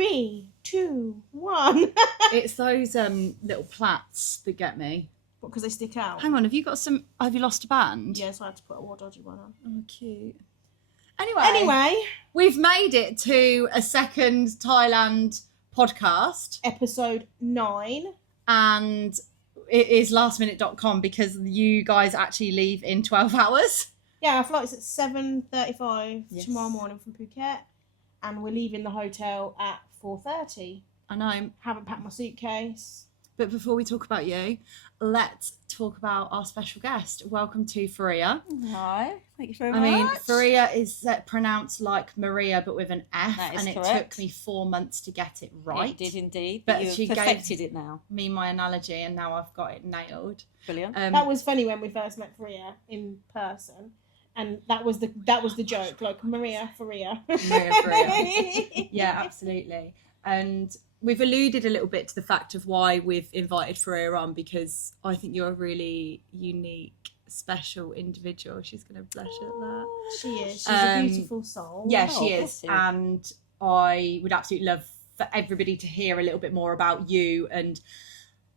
3, 2, 1. It's those little plaits that get me. What, because they stick out? Hang on, have you lost a band? Yes, I had to put a more dodgy one on. Oh, cute. Anyway, we've made it to a second Thailand podcast. Episode 9. And it is lastminute.com because you guys actually leave in 12 hours. Yeah, our flight's at 7:35 tomorrow morning from Phuket. And we're leaving the hotel at 4:30. I know. Haven't packed my suitcase. But before we talk about you, let's talk about our special guest. Welcome to Feria. Hi, thank you very much. I mean, Feria is pronounced like Maria, but with an F. That is and correct. it took me 4 months to get it right. It did indeed, But but she you perfected it now. Me my analogy, and now I've got it nailed. Brilliant. That was funny when we first met Feria in person. And that was the joke, like Maria Feria. Maria Feria. Yeah, absolutely. And we've alluded a little bit to the fact of why we've invited Feria on, because I think you're a really unique, special individual. She's going to blush at that. She is. She's a beautiful soul. Yeah, she bless is. you. And I would absolutely love for everybody to hear a little bit more about you and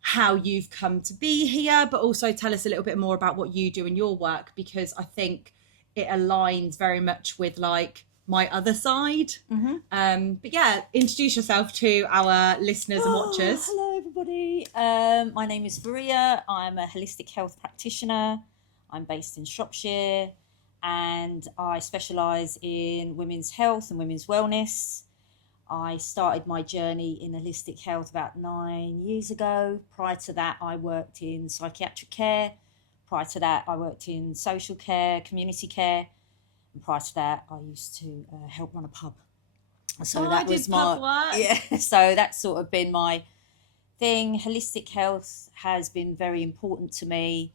how you've come to be here, but also tell us a little bit more about what you do in your work, because I think it aligns very much with like my other side. Mm-hmm. But yeah, introduce yourself to our listeners and watchers. Hello, everybody. My name is Feria. I'm a holistic health practitioner. I'm based in Shropshire, and I specialise in women's health and women's wellness. I started my journey in holistic health about 9 years ago. Prior to that, I worked in psychiatric care. Prior to that, I worked in social care, community care. And prior to that, I used to help run a pub. So that was pub work. Yeah. So that's sort of been my thing. Holistic health has been very important to me.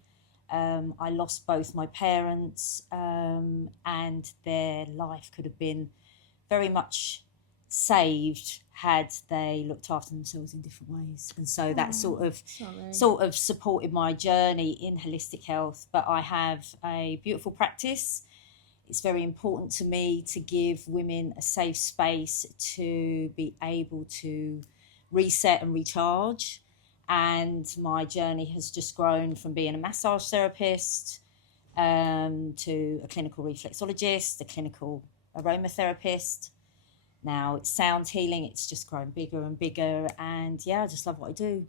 I lost both my parents, and their life could have been very much saved had they looked after themselves in different ways. And so that sort of supported my journey in holistic health. But I have a beautiful practice. It's very important to me to give women a safe space to be able to reset and recharge. And my journey has just grown from being a massage therapist to a clinical reflexologist, a clinical aromatherapist. Now it's sound healing. It's just grown bigger and bigger. And yeah, I just love what I do.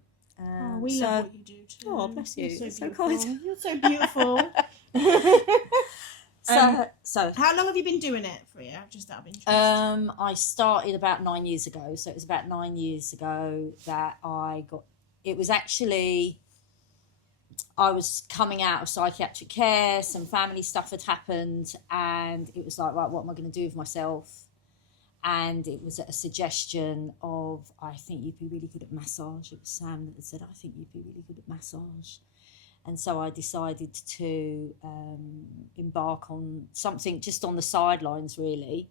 We love what you do too. Oh, bless you. You're so That's so beautiful. kind. You're so beautiful. So how long have you been doing it, Feria? Just out of interest. I started about 9 years ago. So it was about 9 years ago that I got. It was actually, I was coming out of psychiatric care. Some family stuff had happened, and it was like, right, what am I going to do with myself? And it was a suggestion of, I think you'd be really good at massage. It was Sam that had said, I think you'd be really good at massage. And so I decided to embark on something just on the sidelines, really,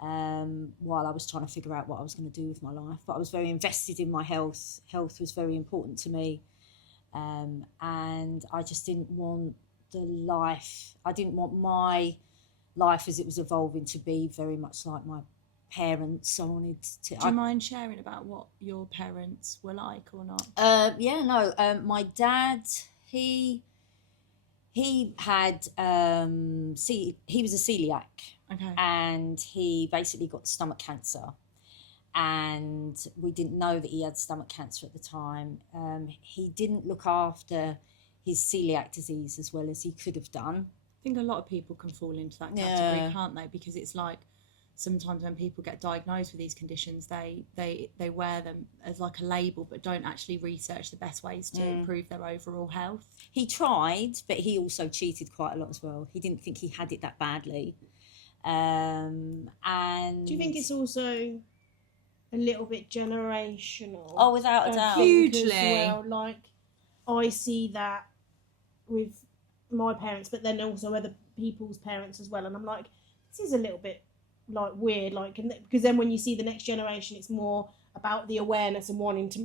while I was trying to figure out what I was going to do with my life. But I was very invested in my health. Health was very important to me. And I just didn't want I didn't want my life as it was evolving to be very much like my parents. I wanted to. Do you mind sharing about what your parents were like or not? My dad, he had he was a celiac. Okay. And he basically got stomach cancer, and we didn't know that he had stomach cancer at the time. He didn't look after his celiac disease as well as he could have done. I think a lot of people can fall into that category, can't they? Because it's like sometimes when people get diagnosed with these conditions, they wear them as like a label, but don't actually research the best ways to improve their overall health. He tried, but he also cheated quite a lot as well. He didn't think he had it that badly. And do you think it's also a little bit generational? Oh, without a doubt. Hugely. Well, like I see that with my parents, but then also other people's parents as well, and I'm like, this is a little bit like weird, like, because then when you see the next generation, it's more about the awareness and wanting to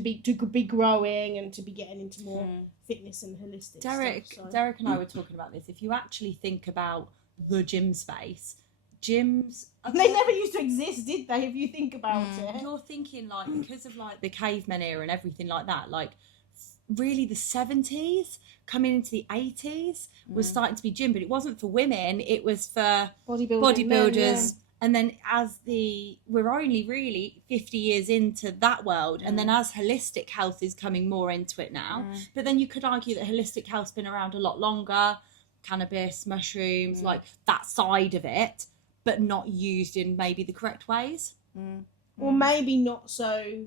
be growing and to be getting into more fitness and holistic Derek stuff, so. Derek and I were talking about this. If you actually think about the gym space, gyms. They never used to exist, did they? If you think about it. You're thinking like because of like the cavemen era and everything like that, like really the 70s coming into the 80s was starting to be gym, but it wasn't for women, it was for bodybuilders. And then we're only really 50 years into that world, and then as holistic health is coming more into it now, but then you could argue that holistic health's been around a lot longer, cannabis, mushrooms, like that side of it, but not used in maybe the correct ways. Or maybe not so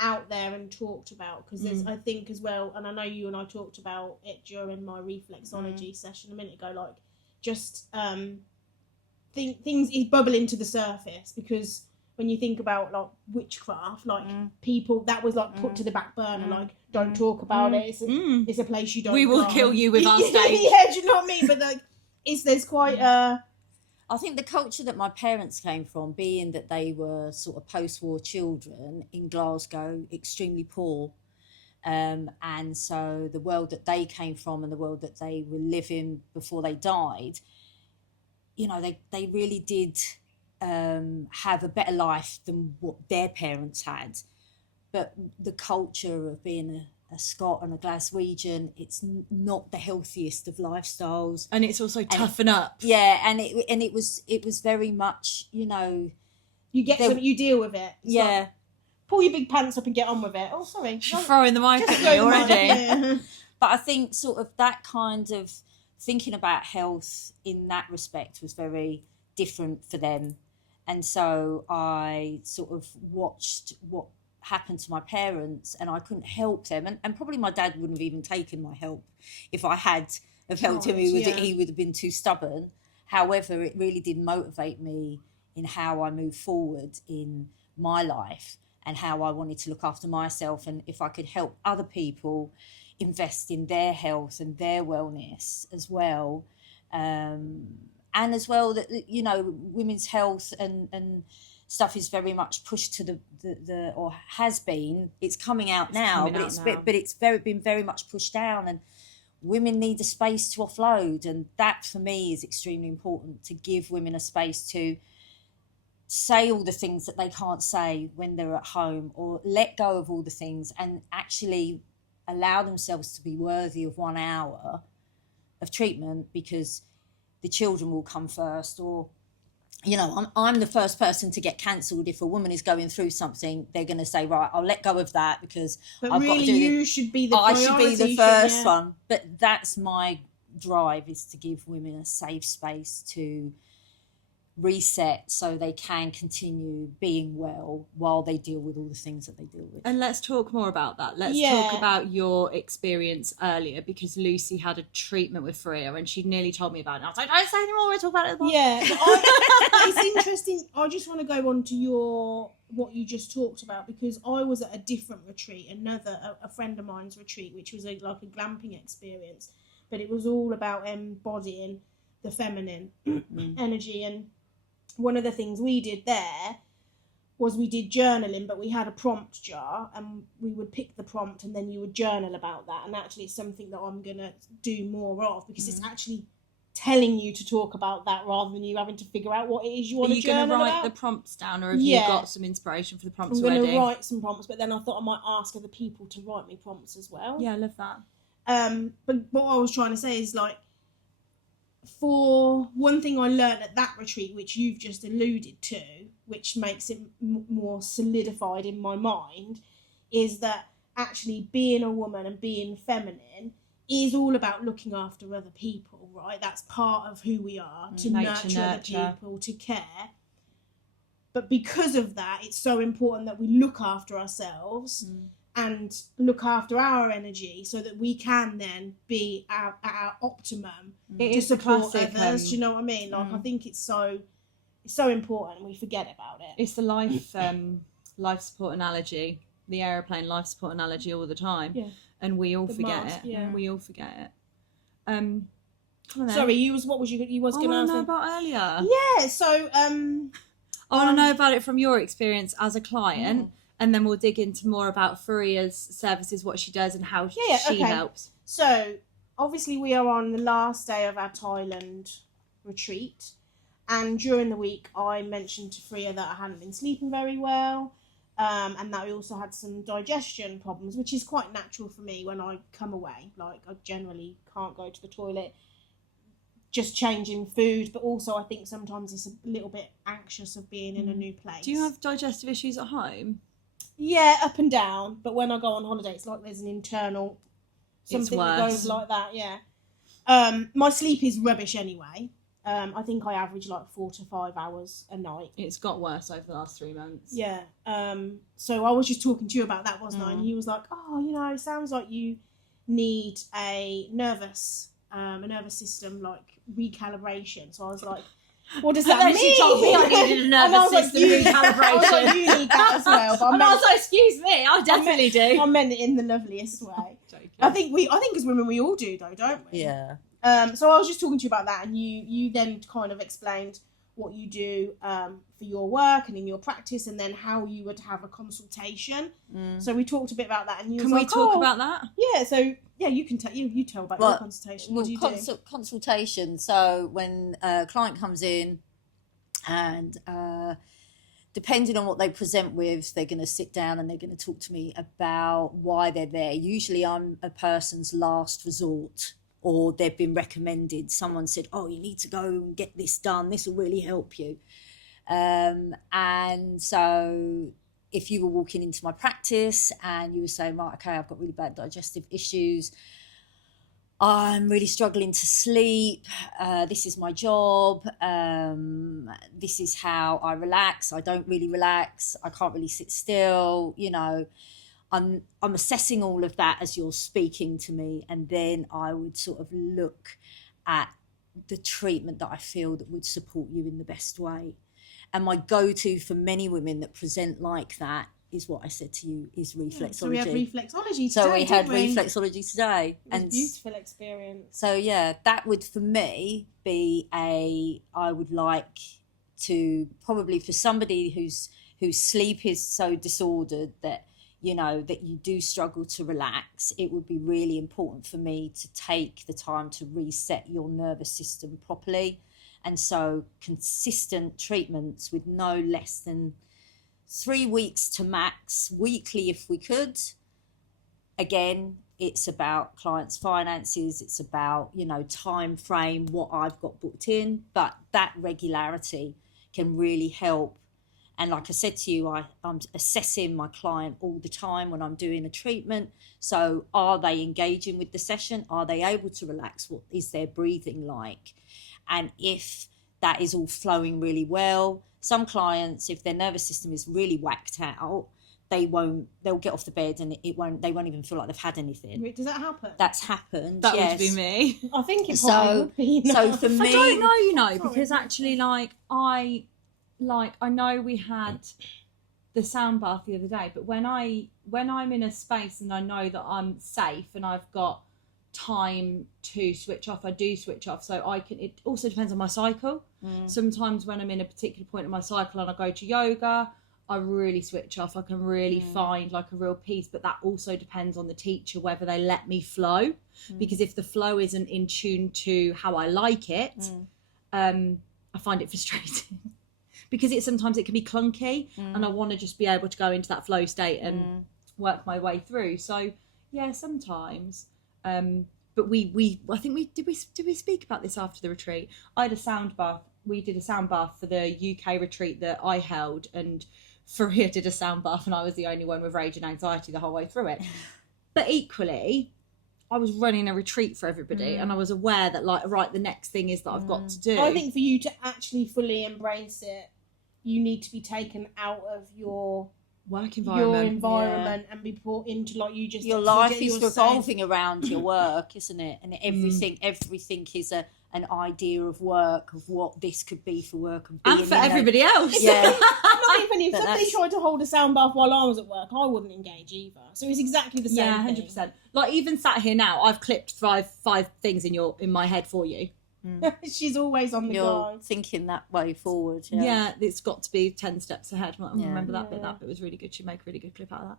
out there and talked about, because there's I think as well, and I know you and I talked about it during my reflexology session a minute ago, like just things is bubbling to the surface, because when you think about like witchcraft, like people that was like put to the back burner, like don't talk about it, it's a place you don't we will go. kill you with our stage. Yeah, do you know what I mean? But like there's quite I think the culture that my parents came from, being that they were sort of post-war children in Glasgow, extremely poor, and so the world that they came from and the world that they were living before they died, you know, they really did have a better life than what their parents had. But the culture of being a Scot and a Glaswegian, it's not the healthiest of lifestyles, and it's also toughen up. Yeah, and it was very much, you know, you get something, you deal with it. It's like, pull your big pants up and get on with it. Oh, sorry, she's throwing the mic at me already. But I think sort of that kind of thinking about health in that respect was very different for them, and so I sort of watched what happened to my parents, and I couldn't help them, and probably my dad wouldn't have even taken my help if I had have helped him. He would have been too stubborn. However, it really did motivate me in how I move forward in my life and how I wanted to look after myself, and if I could help other people invest in their health and their wellness as well, and as well that, you know, women's health and stuff is very much pushed to the or has been. It's coming out now, but it's been very much pushed down, and women need a space to offload, and that for me is extremely important, to give women a space to say all the things that they can't say when they're at home, or let go of all the things and actually allow themselves to be worthy of 1 hour of treatment, because the children will come first. Or, you know, I'm the first person to get cancelled if a woman is going through something. They're going to say, right, I'll let go of that because but I've really got to do you should be the priority. I should be the first one. But that's my drive, is to give women a safe space to reset so they can continue being well while they deal with all the things that they deal with. And let's talk more about that. Let's talk about your experience earlier, because Lucy had a treatment with Feria and she nearly told me about it. I was like, don't say anymore, we'll talk about it. It's interesting. I just want to go on to what you just talked about, because I was at a different retreat, a friend of mine's retreat, which was like a glamping experience, but it was all about embodying the feminine energy. And one of the things we did there was we did journaling, but we had a prompt jar and we would pick the prompt and then you would journal about that. And actually it's something that I'm going to do more of, because it's actually telling you to talk about that rather than you having to figure out what it is you want to journal about. Are you going to write the prompts down, or have you got some inspiration for the prompts already? I'm going to write some prompts, but then I thought I might ask other people to write me prompts as well. Yeah, I love that. But what I was trying to say is, like, for one thing I learned at that retreat, which you've just alluded to, which makes it more solidified in my mind, is that actually being a woman and being feminine is all about looking after other people, right? That's part of who we are, to nurture other people, to care. But because of that, it's so important that we look after ourselves and look after our energy so that we can then be at our optimum to support others. Do you know what I mean? Like, I think it's so important and we forget about it. It's the life support analogy, the aeroplane life support analogy all the time. Yeah. And we all forget it. Yeah. We all forget it. Sorry, what was you was going to know about earlier? Yeah, so I want to know about it from your experience as a client. And then we'll dig into more about Feria's services, what she does and how she helps. So, obviously we are on the last day of our Thailand retreat. And during the week, I mentioned to Feria that I hadn't been sleeping very well, and that I also had some digestion problems, which is quite natural for me when I come away. Like, I generally can't go to the toilet, just changing food, but also I think sometimes it's a little bit anxious of being in a new place. Do you have digestive issues at home? Yeah, up and down, but when I go on holiday, it's like there's an internal something that goes like that, yeah. My sleep is rubbish anyway. I think I average like 4 to 5 hours a night. It's got worse over the last 3 months. Yeah. So I was just talking to you about that, wasn't I? And he was like, oh, it sounds like you need a nervous system, like recalibration. So I was like, what does that mean? She told me I needed a nervous system recalibration. I was like, you need that as well. But I was like, excuse me, I definitely do. I meant it in the loveliest way. I think as women we all do though, don't we? Yeah. So I was just talking to you about that, and you then kind of explained what you do for your work and in your practice, and then how you would have a consultation. So we talked a bit about that, and you can we talk about that? Yeah. So yeah, you can you tell about your consultation. What do you do? Consultation. So when a client comes in, and depending on what they present with, they're going to sit down and they're going to talk to me about why they're there. Usually, I'm a person's last resort, or they've been recommended. Someone said, oh, you need to go and get this done. This will really help you. And so if you were walking into my practice and you were saying, right, okay, I've got really bad digestive issues, I'm really struggling to sleep, this is my job, this is how I relax, I don't really relax, I can't really sit still, I'm assessing all of that as you're speaking to me, and then I would sort of look at the treatment that I feel that would support you in the best way. And my go-to for many women that present like that is what I said to you, is reflexology. So we had reflexology today. So we had reflexology today. It was a beautiful experience. So yeah, that would for me be I would like to, probably for somebody whose sleep is so disordered that that you do struggle to relax, it would be really important for me to take the time to reset your nervous system properly. And so consistent treatments with no less than 3 weeks to max, weekly if we could. Again, it's about clients' finances, it's about, time frame, what I've got booked in, but that regularity can really help. And like I said to you, I'm assessing my client all the time when I'm doing a treatment. So are they engaging with the session? Are they able to relax? What is their breathing like? And if that is all flowing really well, some clients, if their nervous system is really whacked out, they'll get off the bed and they won't even feel like they've had anything. Wait, does that happen? That's happened. That yes. would be me. I think it probably would be. So for me, I don't know, because actually, I know we had the sound bath the other day, but when I'm in a space and I know that I'm safe and I've got time to switch off, I do switch off. So it also depends on my cycle. Sometimes when I'm in a particular point in my cycle and I go to yoga, I really switch off. I can really find like a real peace, but that also depends on the teacher, whether they let me flow. Because if the flow isn't in tune to how I like it, I find it frustrating. Because sometimes it can be clunky, and I want to just be able to go into that flow state and work my way through. So yeah, sometimes. But I think did we speak about this after the retreat? I had a sound bath. We did a sound bath for the UK retreat that I held, and Feria did a sound bath, and I was the only one with rage and anxiety the whole way through it. But equally, I was running a retreat for everybody, and I was aware that the next thing is that I've got to do. I think for you to actually fully embrace it, you need to be taken out of your work environment, and be brought into, like you just, your life is revolving around your work, isn't it? And everything is an idea of work, of what this could be for work, and for everybody else. Yeah. Not even if somebody tried to hold a sound bath while I was at work, I wouldn't engage either. So it's exactly the same. Yeah, 100%. Like even sat here now, I've clipped five things in my head for you. She's always on the go. You're thinking that way forward. Yeah, it's got to be 10 steps ahead. I remember that bit. That bit was really good. She'd make a really good clip out of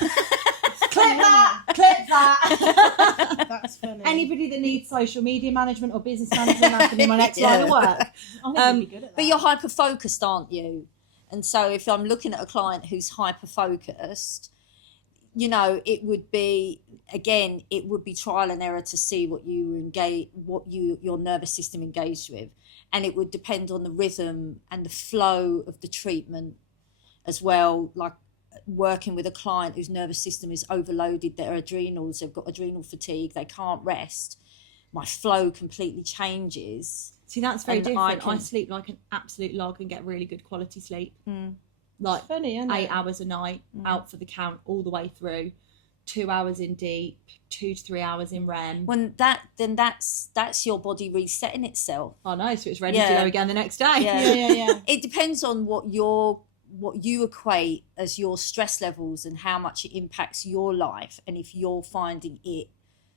that. Clip that. That's funny. Anybody that needs social media management or business management, that's going to be my next line of work. I think you'd be good at that. But you're hyper focused, aren't you? And so if I'm looking at a client who's hyper focused, you know, it would be trial and error to see what your nervous system engaged with, and it would depend on the rhythm and the flow of the treatment as well. Like working with a client whose nervous system is overloaded, their adrenals, they've got adrenal fatigue, they can't rest, my flow completely changes. See, that's very different. I sleep like an absolute log and get really good quality sleep. Like funny, isn't 8 it? hours a night, out for the count all the way through, 2 hours in deep, 2 to 3 hours in REM. That's your body resetting itself. Oh no, so it's ready to go again the next day. Yeah. It depends on what you equate as your stress levels and how much it impacts your life, and if you're finding it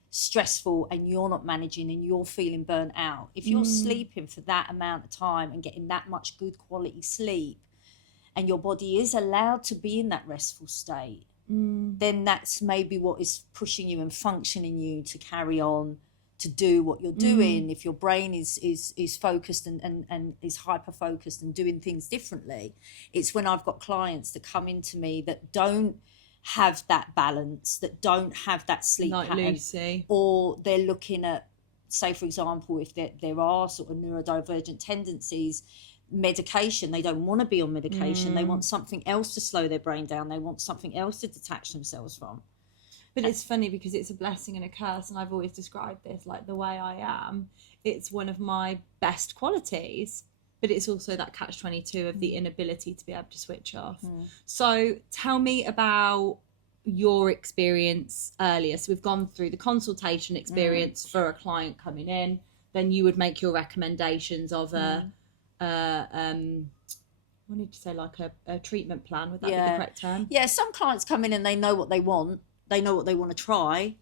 stressful and you're not managing and you're feeling burnt out. If you're sleeping for that amount of time and getting that much good quality sleep, and your body is allowed to be in that restful state, then that's maybe what is pushing you and functioning you to carry on to do what you're doing. If your brain is focused and is hyper focused and doing things differently. It's when I've got clients that come into me that don't have that balance, that don't have that sleep like pattern, Lucy, or they're looking at, say for example, if there are sort of neurodivergent tendencies, medication, they don't want to be on medication, they want something else to slow their brain down, they want something else to detach themselves from. But it's funny because it's a blessing and a curse, and I've always described this like the way I am, it's one of my best qualities, but it's also that catch-22 of the inability to be able to switch off. So tell me about your experience earlier. So we've gone through the consultation experience for a client coming in, then you would make your recommendations of I wanted to say like a treatment plan, would that be the correct term? Yeah, some clients come in and they know what they want, they know what they want to try.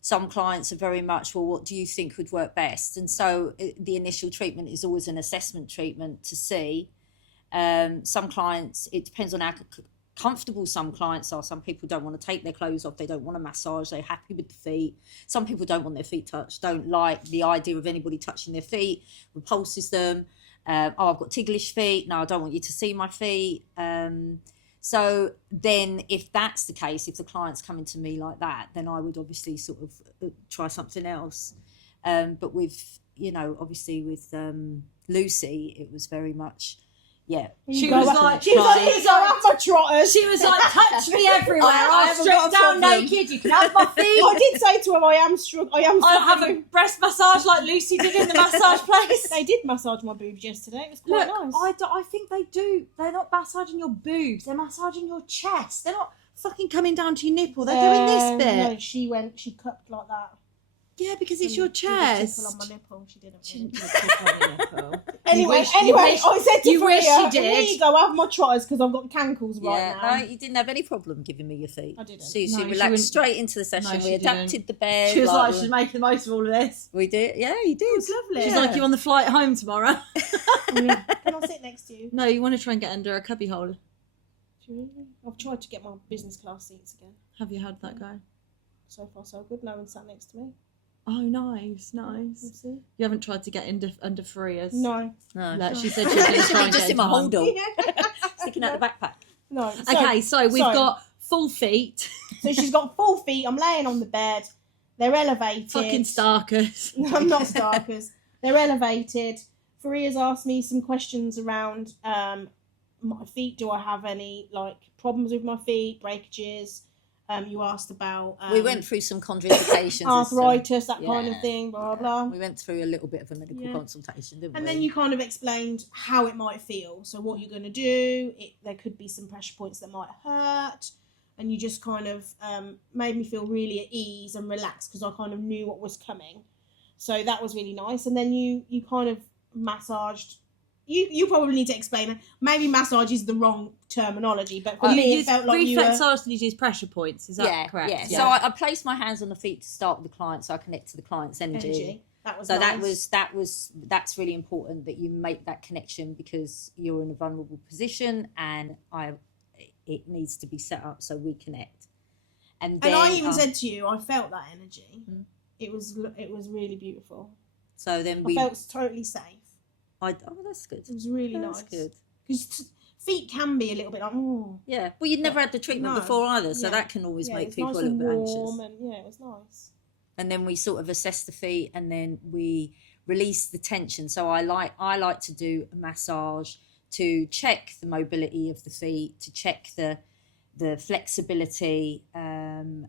Some clients are very much, well, what do you think would work best? And so the initial treatment is always an assessment treatment to see. Some clients, it depends on how comfortable some clients are. Some people don't want to take their clothes off, they don't want a massage, they're happy with the feet. Some people don't want their feet touched, don't like the idea of anybody touching their feet, repulses them. I've got ticklish feet, no, I don't want you to see my feet. So then if that's the case, if the client's coming to me like that, then I would obviously sort of try something else. But with, you know, obviously with Lucy, it was very much, She was like, my trotters. She was like, touch me everywhere. I'll haven't strip got a down problem. naked. You can have my feet. I did say to him, I am struggling. I'll have a breast massage like Lucy did in the massage place. They did massage my boobs yesterday. It was quite nice. I think they do. They're not massaging your boobs. They're massaging your chest. They're not fucking coming down to your nipple. They're doing this bit. No, she cupped like that. Yeah, because it's your Did a chest. tickle on my nipple. She didn't. She didn't put a tip on your nipple. Anyway, I said to Feria, here you go, have my trotters because I've got cankles right now. No, you didn't have any problem giving me your feet. I didn't. She No, she relaxed wouldn't. straight into the session. No, We she adapted didn't. the bed. She was like, she's making the most of all of this. We did. Yeah, you did. It was lovely. She's like, you on the flight home tomorrow? Can I sit next to you? No, you want to try and get under a cubby hole. I've tried to get my business class seats again. Have you had that go? So far, so good. No one sat next to me. Oh, nice. We'll see. You haven't tried to get under Feria's? No. Like she said she was going to try and Just get in my into one. hold all, sticking out the backpack. No. Okay, so we've got full feet. So she's got full feet. I'm laying on the bed. They're elevated. Fucking starkers. I'm not starkers. They're elevated. Faria's asked me some questions around my feet. Do I have any like problems with my feet, breakages? You asked about We went through some contraindications. arthritis, that kind of thing, blah, blah. We went through a little bit of a medical consultation, didn't we? And then you kind of explained how it might feel. So what you're going to do, there could be some pressure points that might hurt. And you just kind of made me feel really at ease and relaxed because I kind of knew what was coming. So that was really nice. And then you kind of massaged. You probably need to explain it. Maybe massage is the wrong terminology, but for me it felt like you were... reflexology is pressure points, is that correct? Yeah. So I placed my hands on the feet to start with the client, so I connect to the client's energy. That was so nice. that's really important that you make that connection because you're in a vulnerable position and it needs to be set up so we connect. And then I even said to you, I felt that energy. Mm. It was really beautiful. so then I felt totally safe. oh, that's good. It was really That's nice. good. Because feet can be a little bit like, oh. Yeah. Well, you'd never had the treatment No. before either, so Yeah. that can always make it's people nice a little and bit warm anxious. and it was nice. And then we sort of assess the feet, and then we release the tension. So I like to do a massage to check the mobility of the feet, to check the flexibility, and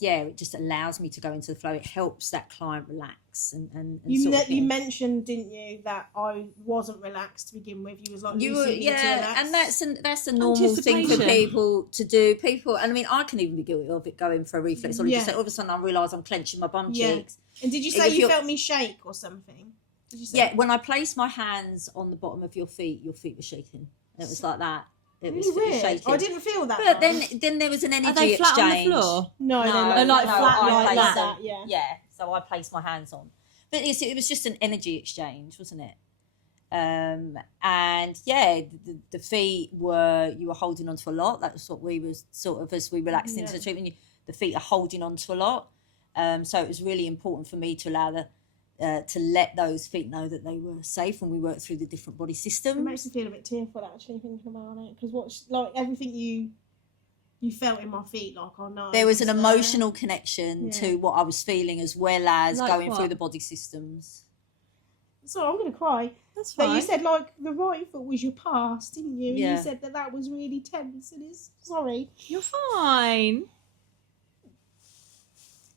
it just allows me to go into the flow. It helps that client relax and You mentioned, didn't you, that I wasn't relaxed to begin with. You was like, you were, to relax. and that's a normal thing for people to do. And I mean, I can even be guilty of it, going for a reflexology. Yeah. So all of a sudden I realise I'm clenching my bum cheeks. And did you say you felt me shake or something? Did you say? Yeah, when I placed my hands on the bottom of your feet were shaking. And it was like that. It was weird. shaking. I didn't feel that. But much. then there was an energy Are they flat exchange. on the floor? No, They're like flat I like placed that. them. Yeah. Yeah, so I placed my hands on. But it was just an energy exchange, wasn't it? And yeah, the feet you were holding onto a lot. That was what we was sort of, as we relaxed into the treatment, the feet are holding onto a lot. So it was really important for me to allow to let those feet know that they were safe when we worked through the different body systems. It makes me feel a bit tearful actually thinking about it, because everything you felt in my feet, like, oh no. There was an emotional connection to what I was feeling, as well as Like going what? through the body systems. So I'm going to cry. That's But fine. you said, like, the right foot was your past, didn't you? And Yeah. you said that was really tense. And sorry. You're fine.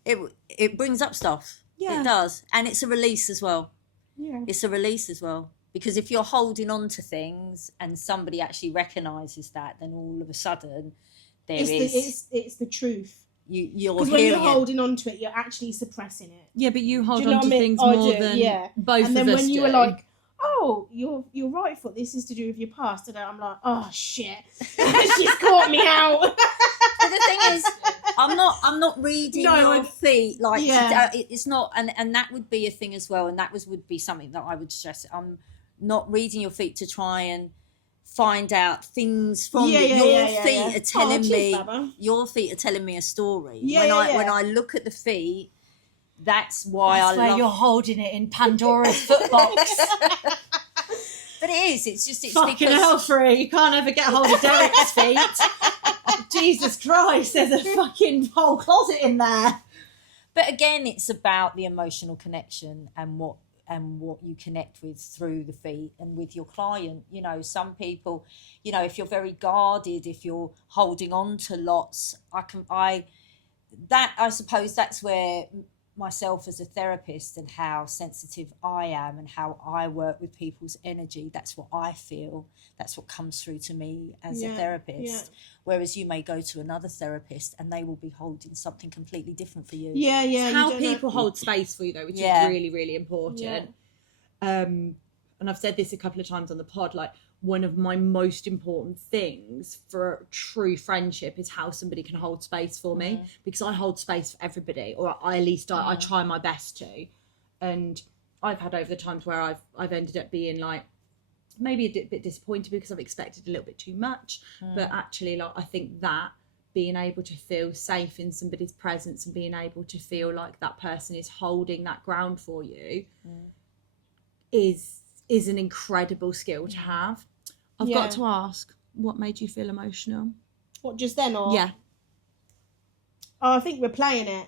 It brings up stuff. Yeah. It does. And it's a release as well. Yeah. It's a release as well. Because if you're holding on to things and somebody actually recognises that, then all of a sudden It's the truth. you're Because when hearing you're holding on to it, you're actually suppressing it. Yeah, but you hold Do you know on to what I mean? things I more do, than yeah. both And then of us when you do. were like, oh, your right foot, this is to do with your past. And I'm like, oh, shit. She's caught me out. But the thing is, I'm not reading your feet like it's not, and that would be a thing as well, and that would be something that I would stress. I'm not reading your feet to try and find out things from you. Your feet are telling me. Baba. Your feet are telling me a story. Yeah, When I look at the feet, that's why That's I where love. you're holding it in Pandora's footbox. But it is. It's Fucking because hell, Free. You can't ever get hold of Derek's feet. Jesus Christ, there's a fucking whole closet in there. But again, it's about the emotional connection and what you connect with through the feet and with your client. You know, some people, you know, if you're very guarded, if you're holding on to lots, I suppose that's where myself as a therapist and how sensitive I am and how I work with people's energy, that's what I feel, that's what comes through to me as a therapist. Whereas you may go to another therapist and they will be holding something completely different for you. It's how people hold space for you, though, which is really, really important. And I've said this a couple of times on the pod, like, one of my most important things for a true friendship is how somebody can hold space for me, because I hold space for everybody, or at least I try my best to. And I've had over the times where I've ended up being like maybe a bit disappointed because I've expected a little bit too much, but actually, like, I think that being able to feel safe in somebody's presence and being able to feel like that person is holding that ground for you is an incredible skill to have. I've got to ask, what made you feel emotional? What, just then, or? Yeah. Oh, I think we're playing it.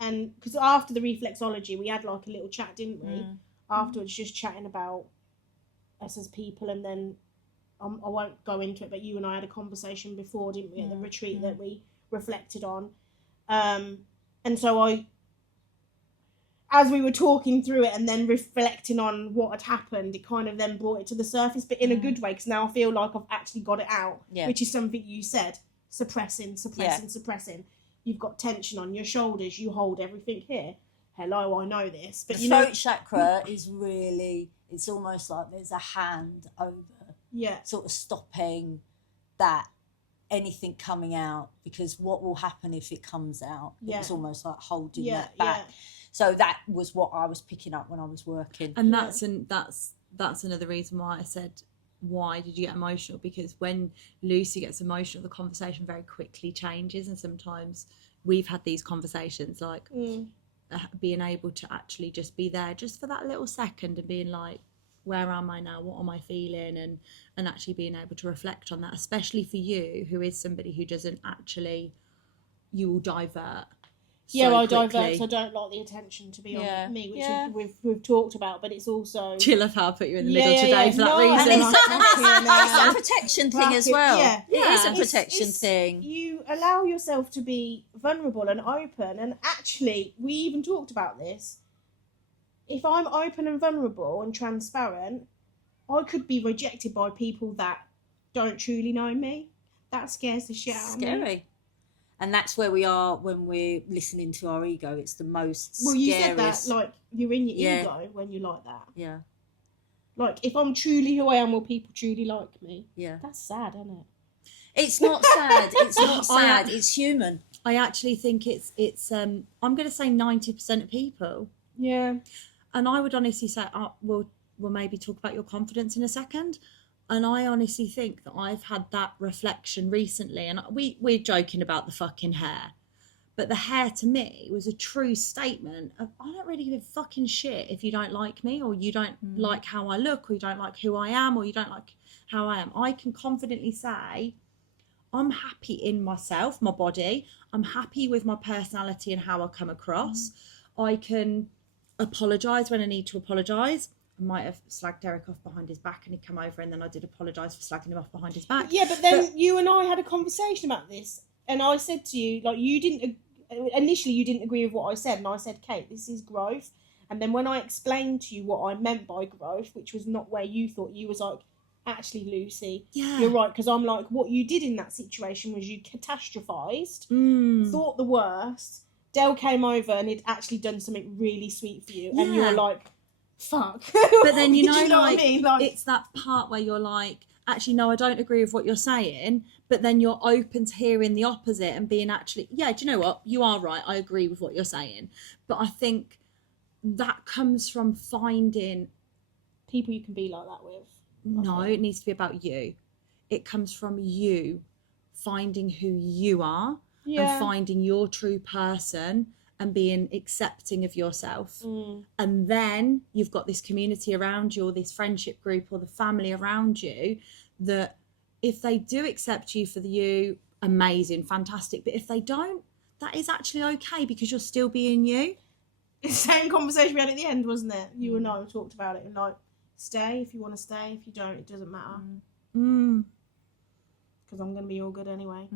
And because after the reflexology, we had like a little chat, didn't we? Afterwards, just chatting about us as people. And then I won't go into it, but you and I had a conversation before, didn't we, at the retreat that we reflected on. And so as we were talking through it and then reflecting on what had happened, it kind of then brought it to the surface, but in a good way, because now I feel like I've actually got it out, which is something you said, suppressing. You've got tension on your shoulders, you hold everything here. Hello, I know this. But the throat chakra is really, it's almost like there's a hand over, sort of stopping that anything coming out, because what will happen if it comes out? It's almost like holding that back. So that was what I was picking up when I was working. And that's another reason why I said why did you get emotional? Because when Lucy gets emotional, the conversation very quickly changes, and sometimes we've had these conversations like being able to actually just be there just for that little second and being like, where am I now, what am I feeling, and actually being able to reflect on that, especially for you, who is somebody who doesn't actually, you will divert I divert quickly. because I don't like the attention to be on me, which we've talked about, but it's also... Do you love how I put you in the middle today for that reason? And it's a protection thing as well. Yeah, it is a protection thing. You allow yourself to be vulnerable and open, and actually, we even talked about this. If I'm open and vulnerable and transparent, I could be rejected by people that don't truly know me. That scares the shit out of me. Scary. And that's where we are when we're listening to our ego. It's the most Well, you said that, scariest. like, you're in your ego when you like that. Yeah. Like, if I'm truly who I am, will people truly like me? Yeah. That's sad, isn't it? It's not sad. It's not sad. It's human. I actually think it's I'm going to say 90% of people. Yeah. And I would honestly say, we'll maybe talk about your confidence in a second. And I honestly think that I've had that reflection recently. And we're joking about the fucking hair. But the hair to me was a true statement of, I don't really give a fucking shit if you don't like me, or you don't like how I look, or you don't like who I am, or you don't like how I am. I can confidently say, I'm happy in myself, my body. I'm happy with my personality and how I come across. I can apologise when I need to apologise. I might have slagged Derek off behind his back and he'd come over, and then I did apologise for slagging him off behind his back. Yeah, but then you and I had a conversation about this, and I said to you, like, initially you didn't agree with what I said, and I said, Kate, this is growth. And then when I explained to you what I meant by growth, which was not where you thought, you was like, actually, Lucy, you're right, because I'm like, what you did in that situation was you catastrophised, thought the worst. Dale came over and he'd actually done something really sweet for you, and you're like, fuck. But then you know what I mean? Like, it's that part where you're like, actually, no, I don't agree with what you're saying, but then you're open to hearing the opposite and being actually, yeah, do you know what? You are right. I agree with what you're saying. But I think that comes from finding people you can be like that with. No, it needs to be about you. It comes from you finding who you are and finding your true person and being accepting of yourself. And then you've got this community around you, or this friendship group, or the family around you, that if they do accept you for you, amazing, fantastic. But if they don't, that is actually okay, because you're still being you. It's the same conversation we had at the end, wasn't it? You and I talked about it, and like, stay if you want to stay. If you don't, it doesn't matter. Because I'm going to be all good anyway.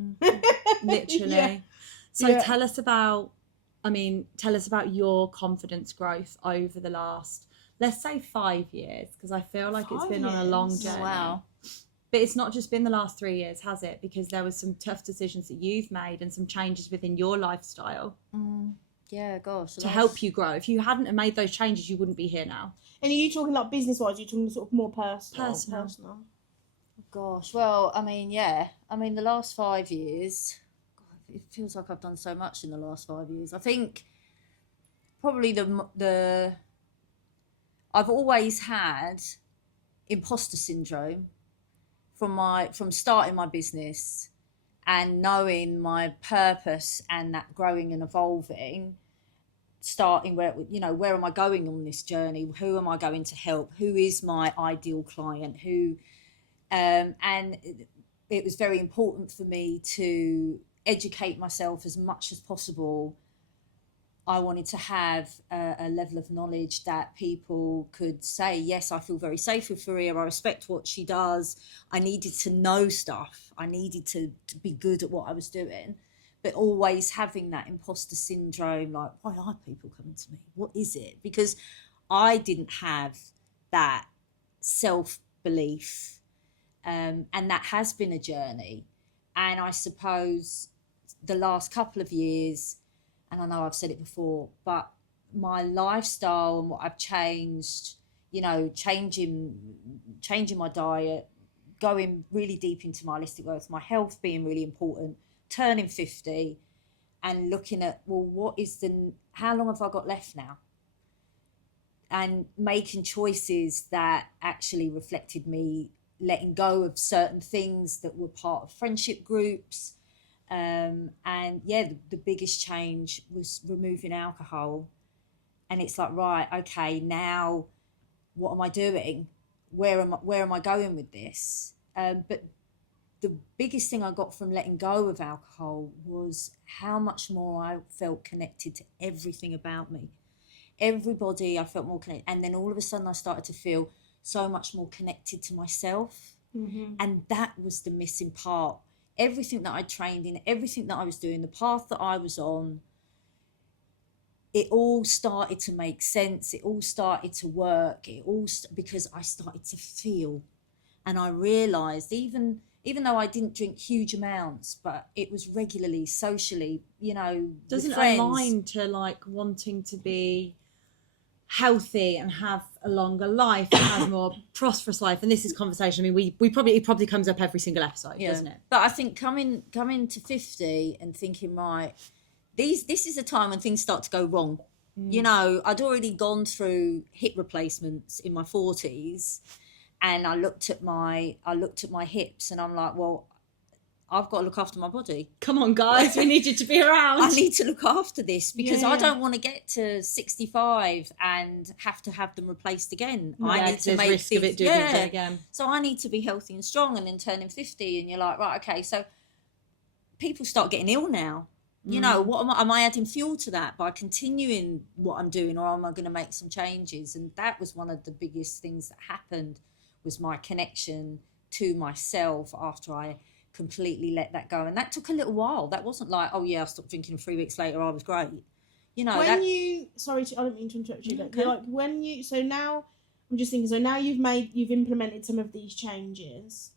Literally. So tell us about your confidence growth over the last, let's say 5 years, because I feel like it's been on a long journey. Wow. But it's not just been the last 3 years, has it? Because there was some tough decisions that you've made and some changes within your lifestyle. Yeah, gosh. To help you grow. If you hadn't have made those changes, you wouldn't be here now. And are you talking like business-wise? Are you talking sort of more personal? Gosh, well, I mean, yeah. I mean, the last 5 years, God, it feels like I've done so much in the last 5 years. I think probably I've always had imposter syndrome from starting my business and knowing my purpose and that growing and evolving, starting where am I going on this journey? Who am I going to help? Who is my ideal client? And it was very important for me to educate myself as much as possible. I wanted to have a level of knowledge that people could say, yes, I feel very safe with Feria. I respect what she does. I needed to know stuff. I needed to be good at what I was doing. But always having that imposter syndrome, like, why are people coming to me? What is it? Because I didn't have that self-belief. And that has been a journey. And I suppose the last couple of years, and I know I've said it before, but my lifestyle and what I've changed, changing my diet, going really deep into my holistic work, my health being really important, turning 50 and looking at, well, how long have I got left now? And making choices that actually reflected me letting go of certain things that were part of friendship groups. And yeah, the biggest change was removing alcohol. And it's like, right, okay, now what am I doing? Where am I going with this? But the biggest thing I got from letting go of alcohol was how much more I felt connected to everything about me. Everybody, I felt more connected. And then all of a sudden I started to feel so much more connected to myself. Mm-hmm. And that was the missing part. Everything that I trained in, everything that I was doing, the path that I was on, it all started to make sense. It all started to work. Because I started to feel, and I realised even though I didn't drink huge amounts, but it was regularly, socially, Doesn't with friends. align to like wanting to be healthy and have a longer life and have a more prosperous life. And this is conversation. I mean, it probably comes up every single episode, doesn't it? But I think coming to 50 and thinking, right, this is a time when things start to go wrong. I'd already gone through hip replacements in my 40s, and I looked at my hips, and I'm like, well, I've got to look after my body. Come on, guys, we need you to be around. I need to look after this because I don't want to get to 65 and have to have them replaced again. I need to make risk of it doing it again. So I need to be healthy and strong, and then turning 50, and you're like, right, okay, so people start getting ill now. What am I adding fuel to that by continuing what I'm doing, or am I going to make some changes? And that was one of the biggest things that happened, was my connection to myself after I completely let that go. And that took a little while. That wasn't like, oh yeah, I stopped drinking 3 weeks later, I was great. Sorry, I don't mean to interrupt you. Okay. Like so now I'm just thinking, so now you've implemented some of these changes,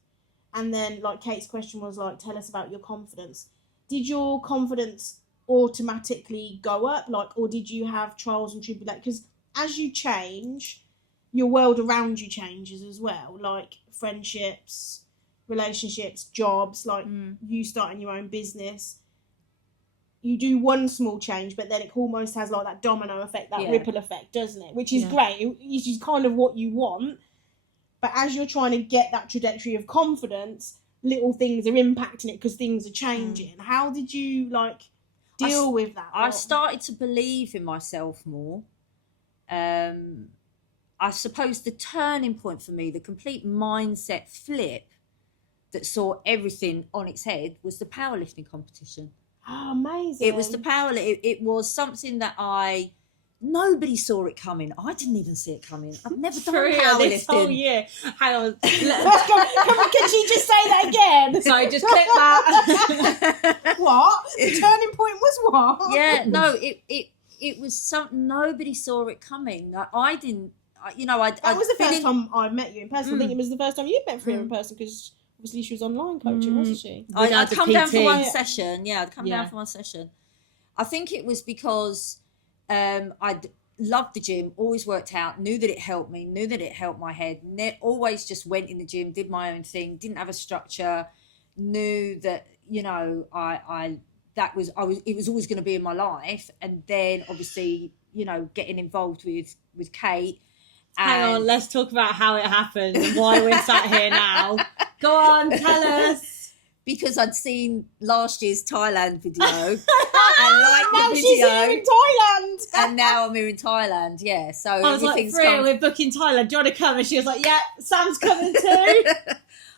and then like Kate's question was like, tell us about your confidence. Did your confidence automatically go up, like, or did you have trials and tribulations? Because as you change, your world around you changes as well, like friendships, relationships, jobs, like you starting your own business. You do one small change, but then it almost has like that domino effect, that ripple effect, doesn't it? Which is great, which is kind of what you want. But as you're trying to get that trajectory of confidence, little things are impacting it because things are changing. How did you deal with that? I started to believe in myself more. I suppose the turning point for me, the complete mindset flip that saw everything on its head, was the powerlifting competition. Oh, amazing. It was the it was something that nobody saw it coming. I didn't even see it coming. I've never done powerlifting. This whole year. Hang on. Can she just say that again? Sorry, just click that. What? The turning point was what? Yeah, no, it was something nobody saw it coming. I didn't. That was the first time I met you in person. I think it was the first time you met Feria in person, because obviously she was online coaching, wasn't she? I'd come down for one session. Yeah, I'd come down for one session. I think it was because I'd loved the gym, always worked out, knew that it helped me, knew that it helped my head, always just went in the gym, did my own thing, didn't have a structure, knew that, it was always going to be in my life. And then obviously, getting involved with Kate. Hang on, let's talk about how it happened and why we're sat here now. Go on, tell us. Because I'd seen last year's Thailand video and liked the video. She's here in Thailand. And now I'm here in Thailand, yeah. So I was like, Feria, we're booking Thailand. Do you want to come? And she was like, yeah, Sam's coming too.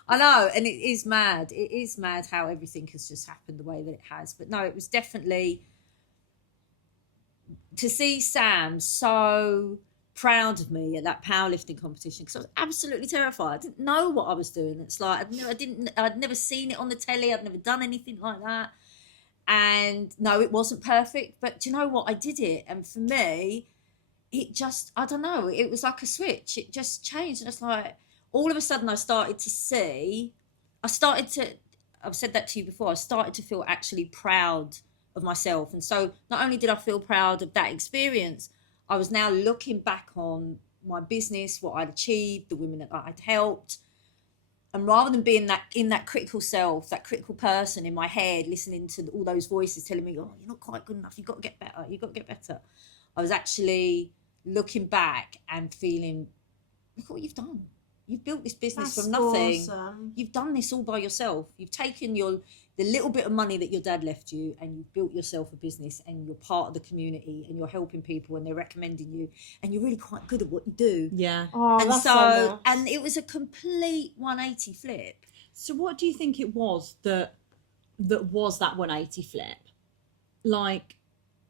I know, and it is mad. It is mad how everything has just happened the way that it has. But no, it was definitely, to see Sam so proud of me at that powerlifting competition, because I was absolutely terrified. I didn't know what I was doing. It's like I'd never seen it on the telly. I'd never done anything like that. And no, it wasn't perfect, but do you know what? I did it, and for me, it just, I don't know, it was like a switch. It just changed, and it's like all of a sudden I've said that to you before, I started to feel actually proud of myself. And so not only did I feel proud of that experience, I was now looking back on my business, what I'd achieved, the women that I'd helped. And rather than being in that critical self, that critical person in my head, listening to all those voices telling me, oh, you're not quite good enough, you've got to get better. I was actually looking back and feeling, look what you've done. You've built this business That's from nothing. awesome. You've done this all by yourself. You've taken the little bit of money that your dad left you, and you've built yourself a business, and you're part of the community, and you're helping people, and they're recommending you, and you're really quite good at what you do. Yeah. Oh, And that's so, nice. and it was a complete 180 flip. So what do you think it was that was that 180 flip? Like,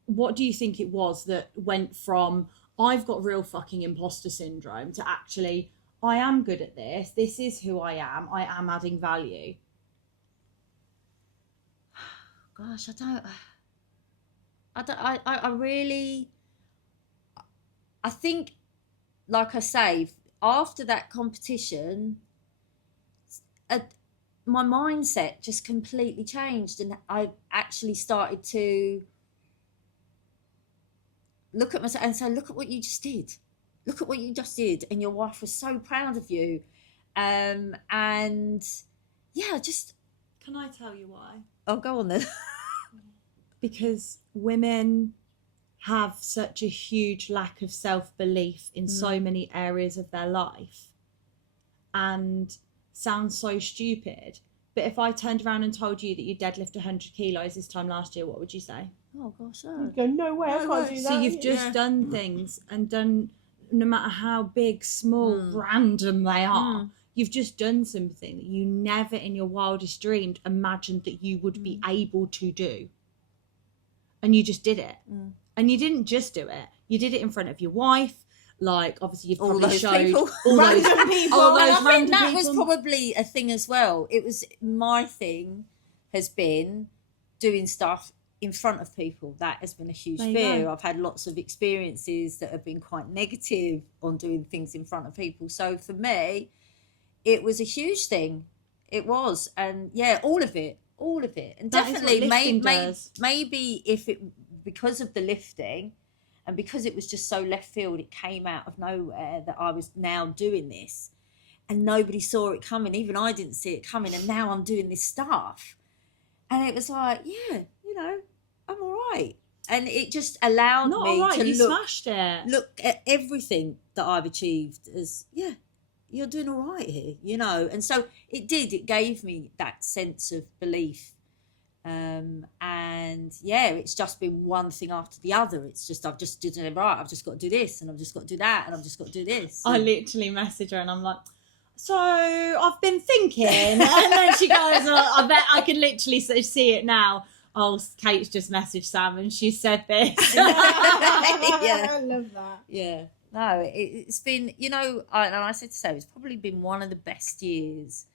what do you think it was that went from I've got real fucking imposter syndrome to actually I am good at this. This is who I am adding value. Gosh, I really, I think, like I say, after that competition, my mindset just completely changed, and I actually started to look at myself and say, look at what you just did. Look at what you just did. And your wife was so proud of you. And yeah, just... Can I tell you why? Oh, go on then. Because women have such a huge lack of self-belief in so many areas of their life. And sounds so stupid. But if I turned around and told you that you deadlift 100 kilos this time last year, what would you say? Oh, gosh. You'd go, no way, I can't do that. So you've just done things and done, no matter how big, small, random they are, you've just done something that you never in your wildest dreamed imagined that you would be able to do. And you just did it. And you didn't just do it. You did it in front of your wife. Like, obviously, you've probably showed people. all those Random people. all And those I think random that people. was probably a thing as well. It was my thing has been doing stuff in front of people. That has been a huge There you fear. go. I've had lots of experiences that have been quite negative on doing things in front of people. So for me, it was a huge thing. It was. And yeah, all of it. And That is what definitely lifting does. maybe if it, because of the lifting, and because it was just so left field, it came out of nowhere that I was now doing this, and nobody saw it coming. Even I didn't see it coming, and now I'm doing this stuff. And it was like, yeah, I'm all right. And it just allowed Not me all right, to you smashed it. look at everything that I've achieved as, yeah, you're doing all right here, And so it gave me that sense of belief. And yeah, it's just been one thing after the other. It's just, I've just did it right. I've just got to do this, and I've just got to do that, and I've just got to do this. I literally message her and I'm like, so I've been thinking. And then she goes, oh, I bet I can literally see it now. Oh, Kate's just messaged Sam and she said this. Yeah. I love that. Yeah. No, it's been, and I said to Sam, it's probably been one of the best years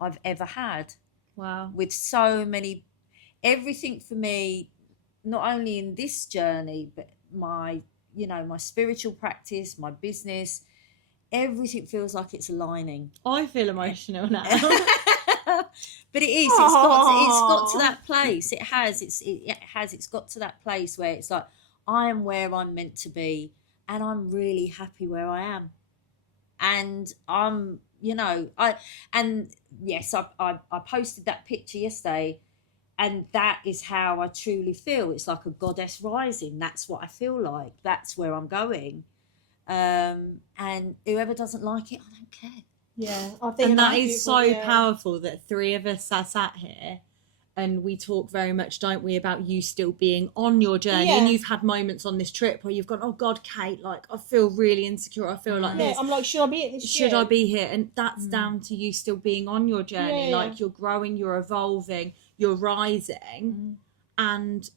I've ever had. Wow. With so many, everything for me, not only in this journey, but my spiritual practice, my business, everything feels like it's aligning. I feel emotional now. But it is. It's got to that place. It has. It's got to that place where it's like, I am where I'm meant to be, and I'm really happy where I am. And I'm, I posted that picture yesterday, and that is how I truly feel. It's like a goddess rising. That's what I feel like. That's where I'm going. And whoever doesn't like it, I don't care. Yeah, I think And that that's is so beautiful, yeah. powerful that three of us are sat here and we talk very much, don't we, about you still being on your journey. Yeah. And you've had moments on this trip where you've gone, oh God, Kate, like I feel really insecure. I feel like Yeah, this. I'm like, should I be at this Should year? I be here? And that's down to you still being on your journey. Yeah. Like you're growing, you're evolving, you're rising, and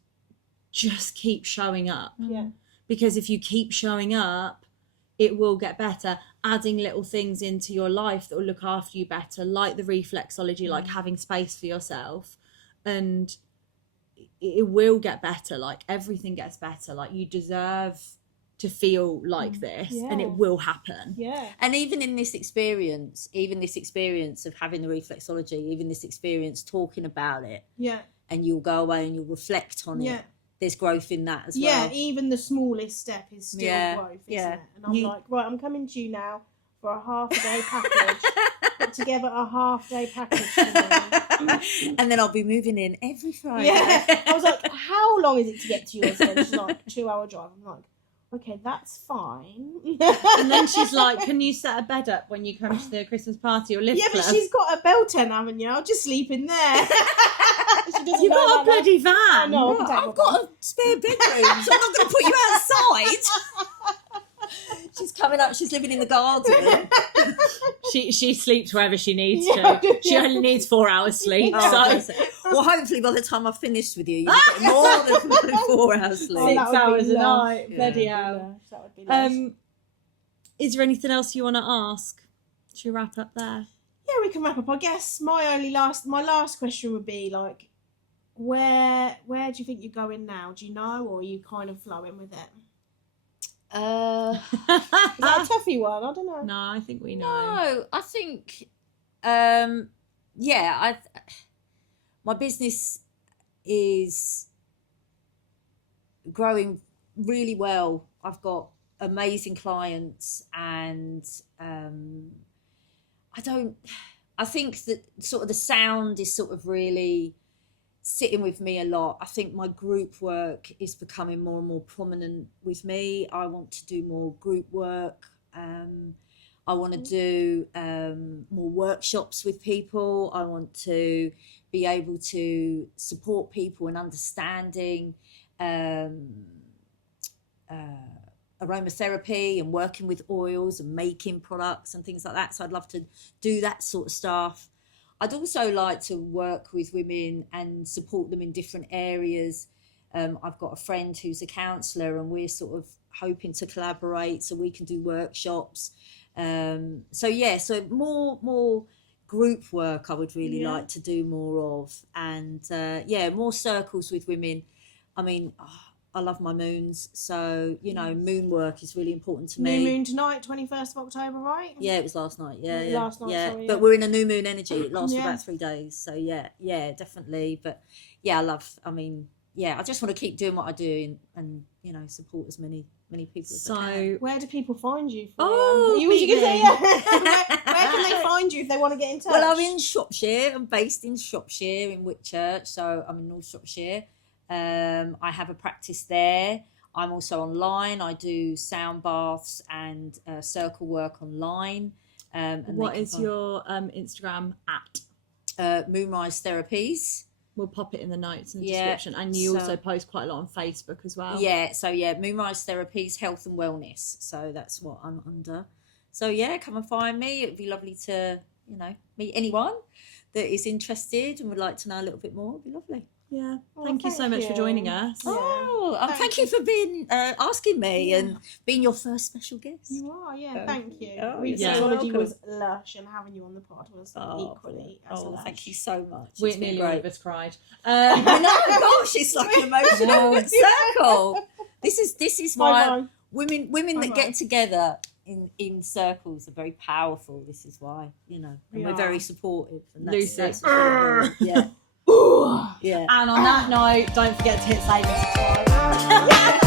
just keep showing up. Yeah. Because if you keep showing up, it will get better. Adding little things into your life that will look after you better, like the reflexology, like having space for yourself, and it will get better. Like everything gets better. Like you deserve to feel like this, and it will happen. Yeah. And even in this experience, of having the reflexology, even this experience talking about it, Yeah. and you'll go away and you'll reflect on Yeah. it. There's growth in that as Yeah, well. even the smallest step is still growth, isn't it? And I'm like, right, I'm coming to you now for a half-day package. Put together a half-day package for me. And then I'll be moving in every Friday. Yeah. I was like, how long is it to get to yours then? She's like, 2-hour drive. I'm like, okay, that's fine. And then she's like, can you set a bed up when you come to the Christmas party or lift yeah, but club? she's got a bell tent, haven't you? I'll just sleep in there. She doesn't You've know got a about that. bloody van. I know. Well, I've got a spare bedroom, so I'm not going to put you outside. She's coming up. She's living in the garden. She sleeps wherever she needs Yeah. to. She only needs 4 hours sleep. Oh, So bless it. Well, hopefully by the time I've finished with you, you'll get more than 4 hours sleep. Oh, 6 that would be hours a lush. night. Yeah. Bloody That hell. would be nice. Is there anything else you want to ask? Should we wrap up there? Yeah, we can wrap up. I guess my last question would be like, where do you think you're going now? Do you know, or are you kind of flowing with it? Is that a toughie one? I don't know. No, I think we know. No, I think, my business is growing really well. I've got amazing clients, and I think that sort of the sound is sort of really sitting with me a lot. I think my group work is becoming more and more prominent with me. I want to do more group work. I want to do more workshops with people. I want to be able to support people in understanding aromatherapy and working with oils and making products and things like that. So I'd love to do that sort of stuff. I'd also like to work with women and support them in different areas. I've got a friend who's a counsellor, and we're sort of hoping to collaborate so we can do workshops. So more group work I would really like to do more of, and more circles with women. I mean, I love my moons, so moon work is really important to me. New moon tonight, 21st of October, right? Yeah, it was last night. Yeah, Last night, sorry, But yeah. we're in a new moon energy. It lasts for Yeah. about 3 days. So yeah, definitely. But yeah, I just want to keep doing what I do and support as many people as I can. So Where do people find you? Oh, you was meet gonna say, me. where can they find you if they want to get in touch? Well, I'm in Shropshire. I'm based in Shropshire in Whitchurch, so I'm in North Shropshire. I have a practice there. I'm also online. I do sound baths and circle work online. And what is your Instagram at? Moonrise Therapies. We'll pop it in the notes and Yeah, description. And you so- also post quite a lot on Facebook as well. Yeah, so Moonrise Therapies, Health and Wellness. So that's what I'm under. So yeah, come and find me. It'd be lovely to, meet anyone that is interested and would like to know a little bit more. It'd be lovely. Yeah. Well, Thank you so much for joining us. Yeah. Oh, and Thank thank you for being asking me Yeah. and being your first special guest. You are, yeah. Oh, Thank you. oh, you're so Reflexology welcome. was lush, and having you on the pod was equally as lush. Thank you so much. We It's been nearly all great. of us cried. I know, gosh, it's like an emotional circle. This is why Bye-bye. women that Bye-bye. get together in circles are very powerful. This is why, and We we're are. very supportive. And Lucy. that's what's really important. Yeah. Ooh. Yeah. And on that note, don't forget to hit save and subscribe.